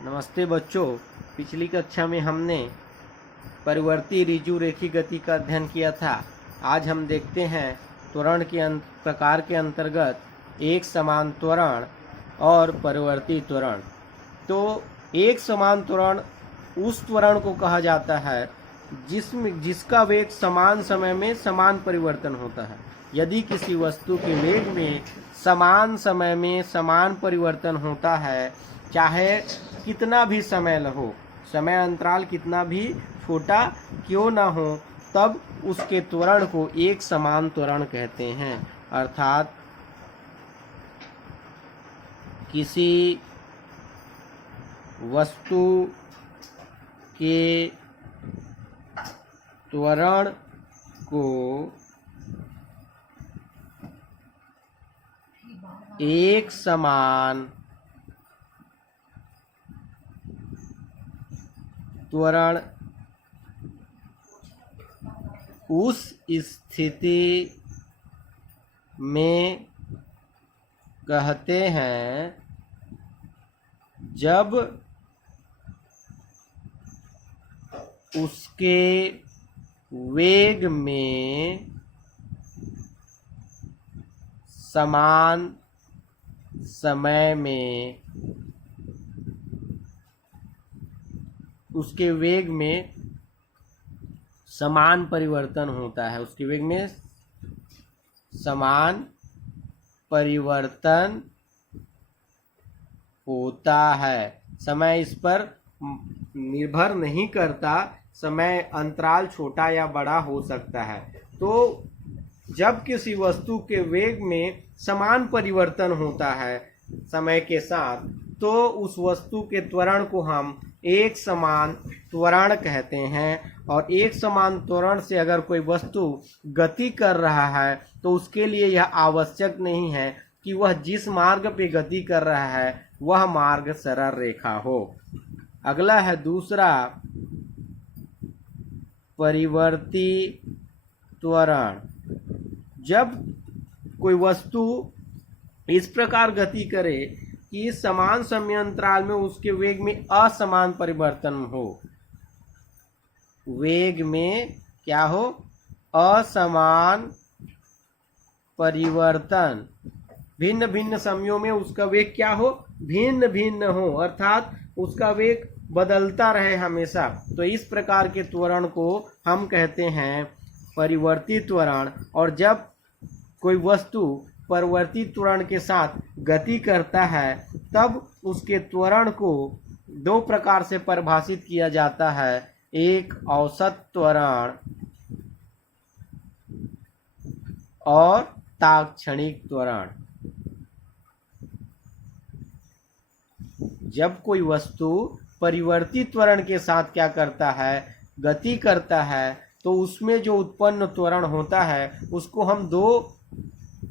नमस्ते बच्चों। पिछली कक्षा में हमने परिवर्ती ऋजु रेखी गति का अध्ययन किया था। आज हम देखते हैं त्वरण के प्रकार के अंतर्गत एक समान त्वरण और परिवर्ती त्वरण। तो एक समान त्वरण उस त्वरण को कहा जाता है जिसका वेग समान समय में समान परिवर्तन होता है। यदि किसी वस्तु के वेग में समान समय में समान परिवर्तन होता है, चाहे कितना भी समय हो, समय अंतराल कितना भी छोटा क्यों ना हो, तब उसके त्वरण को एक समान त्वरण कहते हैं। अर्थात किसी वस्तु के त्वरण को एक समान त्वरण उस स्थिति में कहते हैं जब उसके वेग में समान समय में उसके वेग में समान परिवर्तन होता है। उसके वेग में समान परिवर्तन होता है। समय इस पर निर्भर नहीं करता, समय अंतराल छोटा या बड़ा हो सकता है। तो जब किसी वस्तु के वेग में समान परिवर्तन होता है समय के साथ, तो उस वस्तु के त्वरण को हम एक समान त्वरण कहते हैं। और एक समान त्वरण से अगर कोई वस्तु गति कर रहा है तो उसके लिए यह आवश्यक नहीं है कि वह जिस मार्ग पे गति कर रहा है वह मार्ग सरल रेखा हो। अगला है दूसरा, परिवर्ती त्वरण। जब कोई वस्तु इस प्रकार गति करे कि समान समय अंतराल में उसके वेग में असमान परिवर्तन हो। वेग में क्या हो? असमान परिवर्तन। भिन्न भिन्न समयों में उसका वेग क्या हो? भिन्न भिन्न हो, अर्थात उसका वेग बदलता रहे हमेशा। तो इस प्रकार के त्वरण को हम कहते हैं परिवर्ती त्वरण। और जब कोई वस्तु परिवर्ती त्वरण के साथ गति करता है तब उसके त्वरण को दो प्रकार से परिभाषित किया जाता है। एक औसत त्वरण और तात्क्षणिक त्वरण। जब कोई वस्तु परिवर्ती त्वरण के साथ क्या करता है? गति करता है, तो उसमें जो उत्पन्न त्वरण होता है उसको हम दो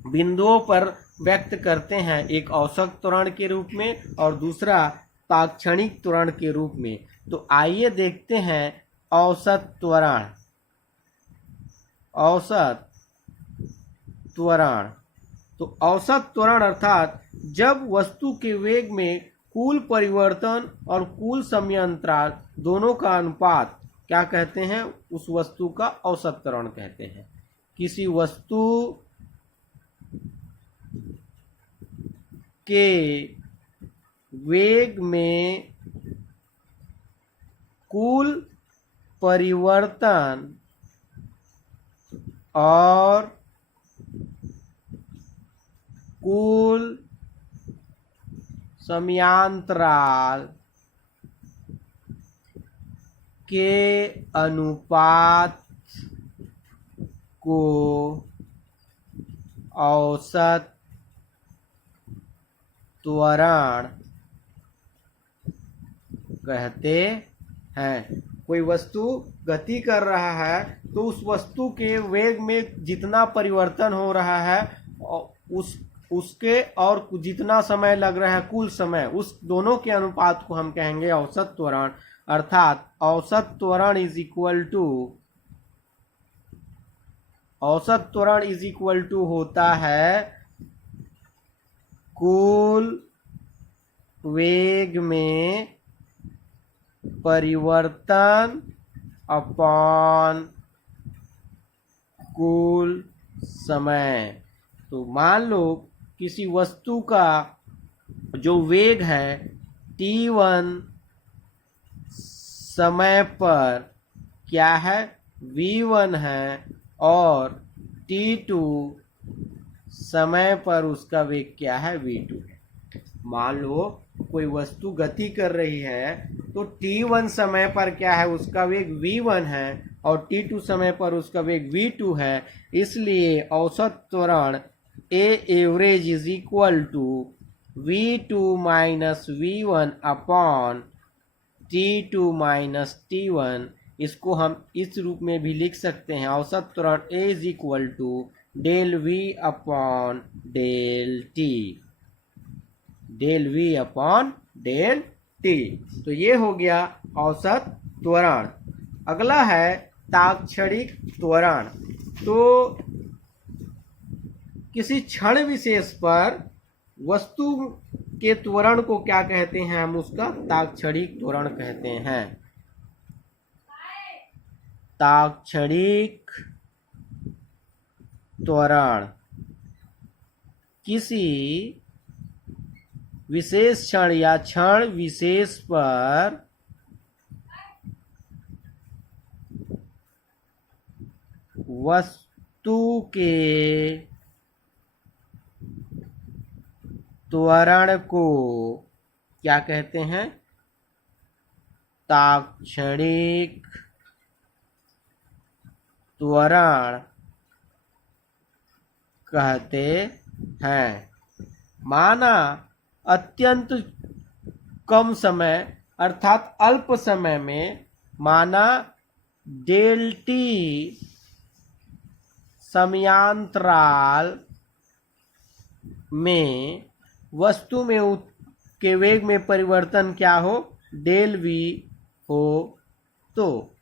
बिंदुओं पर व्यक्त करते हैं, एक औसत त्वरण के रूप में और दूसरा तात्क्षणिक त्वरण के रूप में। तो आइए देखते हैं औसत त्वरण। औसत त्वरण तो औसत त्वरण अर्थात जब वस्तु के वेग में कुल परिवर्तन और कुल समय अंतराल दोनों का अनुपात क्या कहते हैं? उस वस्तु का औसत त्वरण कहते हैं। किसी वस्तु के वेग में कुल परिवर्तन और कुल समयांतराल के अनुपात को औसत त्वरण कहते हैं। कोई वस्तु गति कर रहा है तो उस वस्तु के वेग में जितना परिवर्तन हो रहा है उसके और जितना समय लग रहा है कुल समय, उस दोनों के अनुपात को हम कहेंगे औसत त्वरण। अर्थात औसत त्वरण इज इक्वल टू होता है कुल वेग में परिवर्तन अपॉन कुल समय। तो मान लो किसी वस्तु का जो वेग है t1 समय पर क्या है v1 है और t2 समय पर उसका वेग क्या है v2 है। मान लो कोई वस्तु गति कर रही है तो t1 समय पर क्या है उसका वेग v1 है और t2 समय पर उसका वेग v2 है। इसलिए औसत त्वरण a average is equal to v2 minus v1 upon t2 minus t1। इसको हम इस रूप में भी लिख सकते हैं, औसत त्वरण a is equal to del v upon del t, del v upon del t। तो ये हो गया औसत त्वरण। अगला है ताक्षणिक त्वरण। तो किसी क्षण विशेष पर वस्तु के त्वरण को क्या कहते हैं, हम उसका ताक्षणिक त्वरण कहते हैं। ताक्षणिक त्वरण किसी विशेष क्षण या क्षण विशेष पर वस्तु के त्वरण को क्या कहते हैं, ताक्षणिक त्वरण कहते हैं। माना अत्यंत कम समय अर्थात अल्प समय में, माना डेल टी समयांतराल में वस्तु में के वेग में परिवर्तन क्या हो, डेल वी हो। तो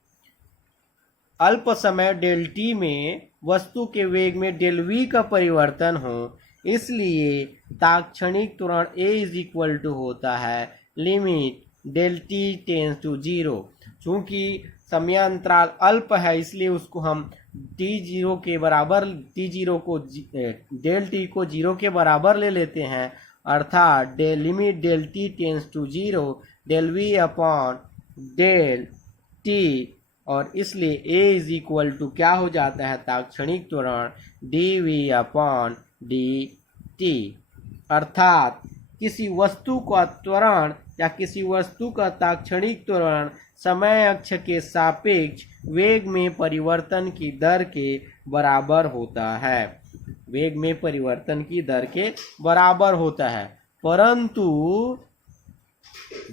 अल्प समय डेल टी में वस्तु के वेग में डेल वी का परिवर्तन हो, इसलिए ताक्षणिक त्वरण a इज इक्वल टू होता है limit del T tends to 0। चूंकि समयांतराल अल्प है इसलिए उसको हम t0 के बराबर, t0 को डेल टी को 0 के बराबर ले लेते हैं, अर्थात limit del T tends to 0 del V upon del T, और इसलिए a इज इक्वल टू क्या हो जाता है, ताक्षणिक त्वरण dv अपॉन dt। अर्थात किसी वस्तु का त्वरण या किसी वस्तु का ताक्षणिक त्वरण समय अक्ष के सापेक्ष वेग में परिवर्तन की दर के बराबर होता है, वेग में परिवर्तन की दर के बराबर होता है। परंतु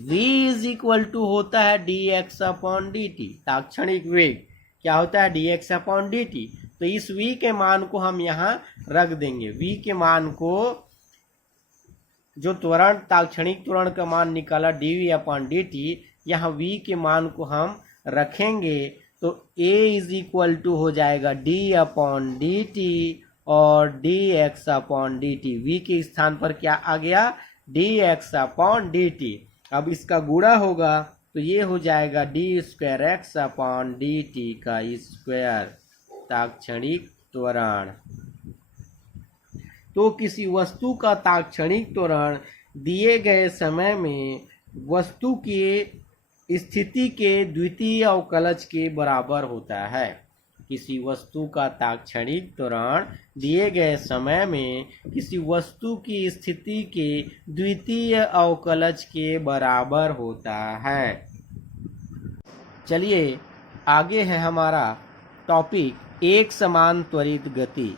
v इज इक्वल टू होता है dx अपॉन dt। ताक्षणिक वेग क्या होता है, dx अपॉन dt। तो इस v के मान को हम यहाँ रख देंगे। v के मान को, जो त्वरण ताक्षणिक त्वरण का मान निकाला dv अपॉन dt, यहाँ v के मान को हम रखेंगे तो a इज इक्वल टू हो जाएगा d अपॉन dt और dx अपॉन dt। v के स्थान पर क्या आ गया, dx अपॉन dt। अब इसका गुणा होगा तो ये हो जाएगा d square x upon dt का स्क्वायर, ताक्षणिक त्वरण। तो किसी वस्तु का ताक्षणिक त्वरण दिए गए समय में वस्तु की स्थिति के द्वितीय अवकलज के बराबर होता है। किसी वस्तु का ताक्षणिक त्वरण दिए गए समय में किसी वस्तु की स्थिति के द्वितीय अवकलज के बराबर होता है। चलिए आगे है हमारा टॉपिक, एक समान त्वरित गति।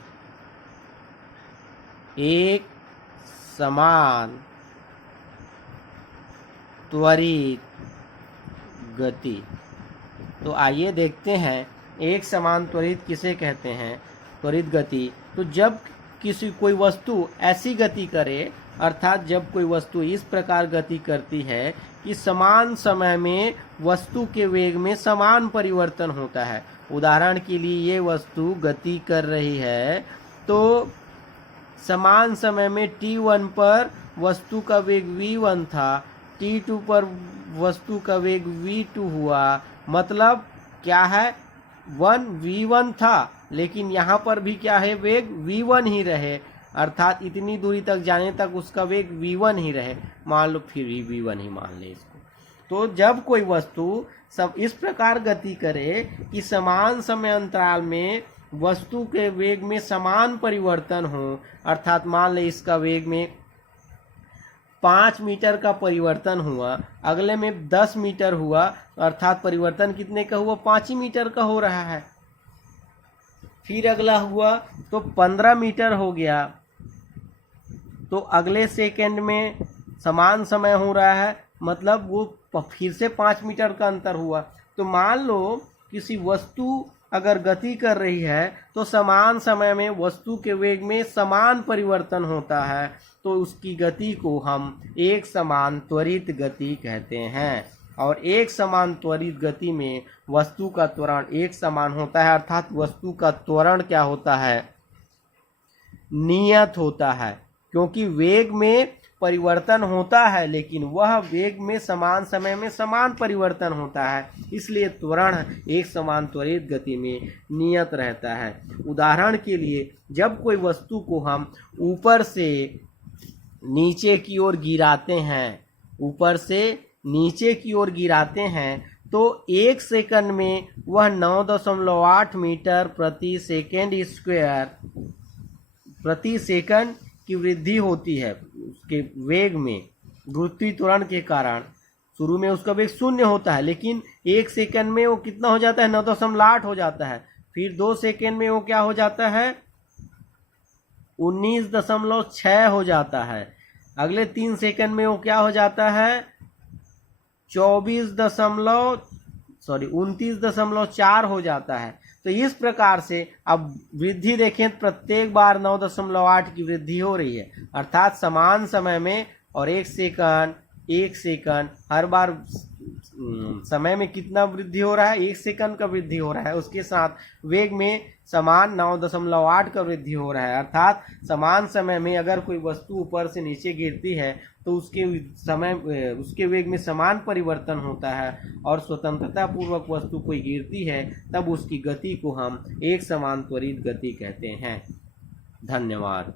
एक समान त्वरित गति। तो आइए देखते हैं एक समान त्वरित किसे कहते हैं, त्वरित गति। तो जब कोई वस्तु ऐसी गति करे, अर्थात जब कोई वस्तु इस प्रकार गति करती है कि समान समय में वस्तु के वेग में समान परिवर्तन होता है। उदाहरण के लिए ये वस्तु गति कर रही है तो समान समय में t1 पर वस्तु का वेग v1 था, t2 पर वस्तु का वेग v2 हुआ, मतलब क्या है 1v1 था, लेकिन यहाँ पर भी क्या है वेग v1 ही रहे, अर्थात इतनी दूरी तक जाने तक उसका वेग v1 ही रहे। मान लो फिर v1 ही मान ले इसको। तो जब कोई वस्तु सब इस प्रकार गति करे कि समान समय अंतराल में वस्तु के वेग में समान परिवर्तन हो, अर्थात मान ले इसका वेग में 5 मीटर का परिवर्तन हुआ, अगले में 10 मीटर हुआ, अर्थात परिवर्तन कितने का हुआ 5 मीटर का हो रहा है। फिर अगला हुआ तो 15 मीटर हो गया, तो अगले सेकंड में समान समय हो रहा है, मतलब वो फिर से 5 मीटर का अंतर हुआ। तो मान लो किसी वस्तु अगर गति कर रही है तो समान समय में वस्तु के वेग में समान परिवर्तन होता है, तो उसकी गति को हम एक समान त्वरित गति कहते हैं। और एक समान त्वरित गति में वस्तु का त्वरण एक समान होता है, अर्थात वस्तु का त्वरण क्या होता है नियत होता है, क्योंकि वेग में परिवर्तन होता है लेकिन वह वेग में समान समय में समान परिवर्तन होता है, इसलिए त्वरण एक समान त्वरित गति में नियत रहता है। उदाहरण के लिए जब कोई वस्तु को हम ऊपर से नीचे की ओर गिराते हैं, ऊपर से नीचे की ओर गिराते हैं, तो 1 सेकंड में वह 9.8 मीटर प्रति सेकंड स्क्वायर प्रति सेकंड की वृद्धि होती है उसके वेग में गुरुत्वीय त्वरण के कारण। शुरू में उसका वेग 0 होता है, लेकिन 1 सेकंड में वो कितना हो जाता है 9.8 हो जाता है, फिर 2 सेकंड में वो क्या हो जाता है 19.6 हो जाता है, अगले 3 सेकंड में वो क्या हो जाता है 29.4 हो जाता है। तो इस प्रकार से अब वृद्धि देखें, प्रत्येक बार 9.8 की वृद्धि हो रही है, अर्थात समान समय में और 1 सेकंड हर बार समय में कितना वृद्धि हो रहा है 1 सेकंड का वृद्धि हो रहा है, उसके साथ वेग में समान 9.8 का वृद्धि हो रहा है, अर्थात समान समय में अगर कोई वस्तु ऊपर से नीचे गिरती है तो उसके वेग में समान परिवर्तन होता है, और स्वतंत्रता पूर्वक वस्तु कोई गिरती है तब उसकी गति को हम एक समान त्वरित गति कहते हैं। धन्यवाद।